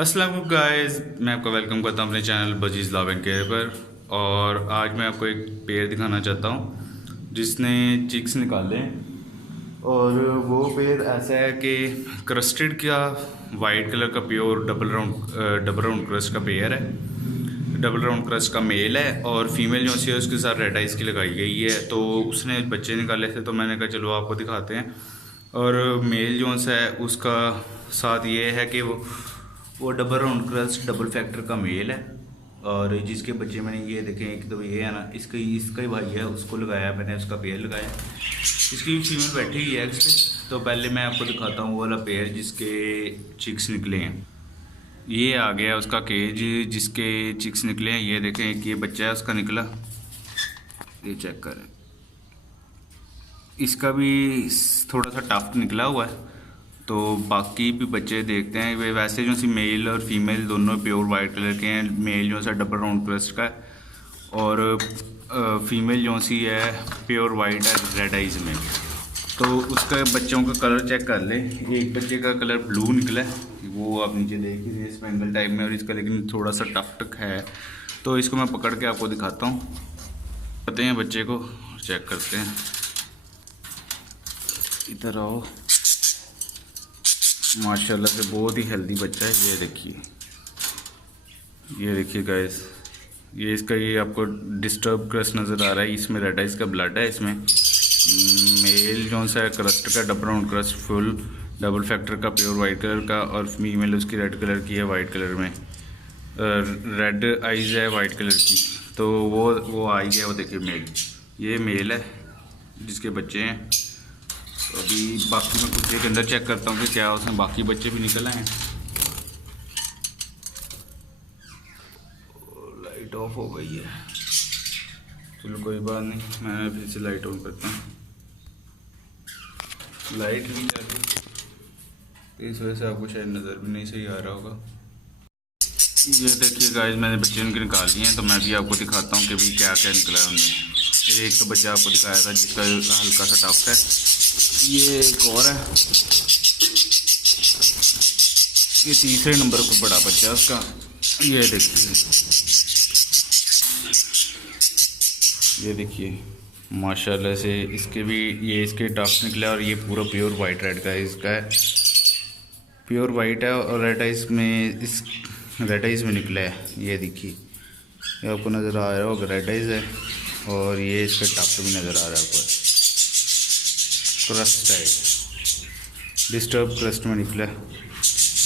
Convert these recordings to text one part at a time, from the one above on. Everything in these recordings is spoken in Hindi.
अस्सलाम वालेकुम गाइस, मैं आपका वेलकम करता हूँ अपने channel budgies love and care पर। और आज मैं आपको एक पेयर दिखाना चाहता हूँ जिसने चिक्स निकाले हैं। और वो पेयर ऐसा है कि क्रस्टेड का वाइट कलर का प्योर डबल राउंड क्रस्ट का पेयर है। डबल राउंड क्रस्ट का मेल है और फीमेल जो सी है उसके साथ रेड आइज़ की लगाई गई है। तो उसने बच्चे निकाले थे तो मैंने कहा चलो आपको दिखाते हैं। और मेल जो है उसका साथ ये है कि वो double round crust double factor का मेल है। और जिसके बच्चे मैंने ये देखे, एक तो ये है ना, इसका ही भाई है, उसको लगाया मैंने, उसका पेयर लगाया। इसकी फीमेल बैठी हुई है एग्स पे। तो पहले मैं आपको दिखाता हूँ वो वाला पेयर जिसके चिक्स निकले हैं। ये आ गया उसका केज जिसके चिक्स निकले हैं। ये देखें, एक ये बच्चा है उसका निकला, ये चेक करें। इसका भी थोड़ा सा टफ्ट निकला हुआ है। तो बाकी भी बच्चे देखते हैं। वे वैसे जो सी मेल और फीमेल दोनों प्योर वाइट कलर के हैं। मेल जो सा डबल राउंड क्रस्ट का है और फीमेल जो सी है प्योर वाइट है रेड आइज में। तो उसका बच्चों का कलर चेक कर ले। एक बच्चे का कलर ब्लू निकला है, वो आप नीचे देख ही रहे स्पेंगल टाइप में, और इसका लेकिन थोड़ा सा टक है। तो इसको मैं पकड़ के आपको दिखाता हूँ, पते हैं बच्चे को चेक करते हैं। इधर आओ, माशाल्लाह से बहुत ही हेल्दी बच्चा है। ये देखिए गाइस, ये इसका ये आपको डिस्टर्ब क्रस्ट नज़र आ रहा है। इसमें रेड आइज का ब्लड है। इसमें मेल जो सा क्रस्ट का double round crust full double factor का प्योर वाइट कलर का, और फीमेल उसकी रेड कलर की है, वाइट कलर में रेड आइज है वाइट कलर की। तो वो आई गया, वो देखिए मेल, ये मेल है जिसके बच्चे हैं। तो अभी बाकी मैं कुत्ते के अंदर चेक करता हूँ कि क्या उसमें बाकी बच्चे भी निकल आए हैं। लाइट ऑफ हो गई है, चलो कोई बात नहीं, मैं फिर से लाइट ऑन करता हूँ। लाइट नहीं जा रही, इस वजह से आपको शायद नज़र भी नहीं सही आ रहा होगा। ये देखिए गाइस, मैंने बच्चे उनके निकाल लिए हैं। तो मैं भी आपको दिखाता हूँ कि भाई क्या क्या निकला है उनमें। एक तो बच्चा आपको दिखाया था जिसका हल्का सा टफ है। ये एक और है, ये तीसरे नंबर पर बड़ा बच्चा है उसका। ये देखिए माशाल्लाह से इसके भी ये इसके टफ निकला। और ये पूरा प्योर वाइट रेड का है, इसका है प्योर वाइट है। और रेड आइज में, इस रेड आइज में निकला है। ये देखिए, ये आपको नज़र आ रहा होगा, रेड आइज है। और ये इसका टफ भी नज़र आ रहा है आपको, क्रस्ट है, डिस्टर्ब क्रस्ट में निकला है।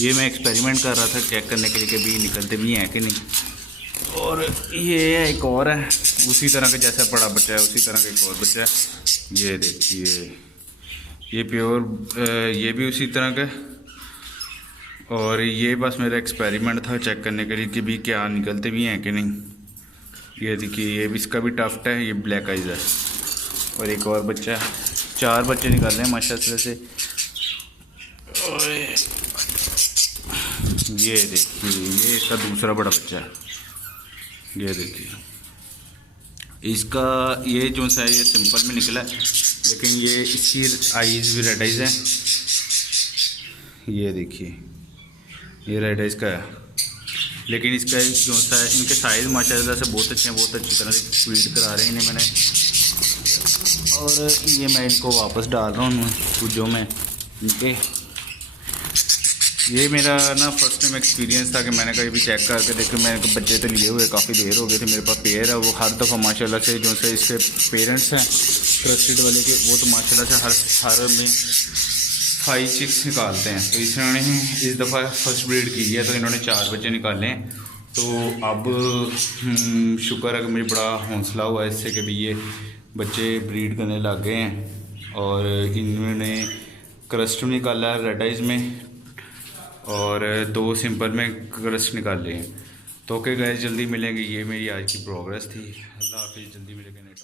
ये मैं एक्सपेरिमेंट कर रहा था चेक करने के लिए कि भी निकलते भी हैं कि नहीं। और ये एक और है उसी तरह का, जैसा बड़ा बच्चा है उसी तरह का एक और बच्चा है। ये देखिए, ये प्योर, ये भी उसी तरह का। और ये बस मेरा एक्सपेरिमेंट था चेक करने के लिए कि भी क्या निकलते भी हैं कि नहीं। ये देखिए, ये भी इसका भी टफ्ट है, ये ब्लैक आइज है। और एक और बच्चा, 4 बच्चे निकाल रहे हैं माशाल्लाह से। और ये देखिए, ये इसका दूसरा बड़ा बच्चा है। ये देखिए, इसका ये जो सा है ये सिंपल में निकला है, लेकिन ये इसकी आइज़ भी रेड आइज़ है। ये देखिए, ये रेड आइज़ का है, लेकिन इसका जो सा है, इनके साइज़ माशाल्लाह से बहुत अच्छे हैं, बहुत अच्छी तरह से फीड करा रहे हैं इन्हें मैंने। और ये मैं इनको वापस डाल रहा हूँ कुजों में इनके। ये मेरा ना फर्स्ट टाइम एक्सपीरियंस था कि मैंने कहीं भी चेक करके देखे। मैंने बच्चे तो लिए हुए काफ़ी देर हो गई थी, मेरे पास पेयर है। वो हर दफ़ा माशाल्लाह से जो से इसके पेरेंट्स हैं क्रस्टेड वाले के, वो तो माशाल्लाह से हर में 5 चिक्स निकालते हैं। तो इन्होंने इस दफ़ा फर्स्ट ब्रीड की है, तो इन्होंने 4 बच्चे निकाले हैं। तो अब शुक्र है कि मुझे बड़ा हौसला हुआ इससे कि भाई ये बच्चे ब्रीड करने लग गए हैं। और इन्होंने क्रस्ट निकाला है रेड आइज में, और 2 सिंपल में क्रस्ट निकाले हैं। तो ओके गाइस, जल्दी मिलेंगे। ये मेरी आज की प्रोग्रेस थी। अल्लाह हाफिज़, जल्दी मिलेंगे नेट।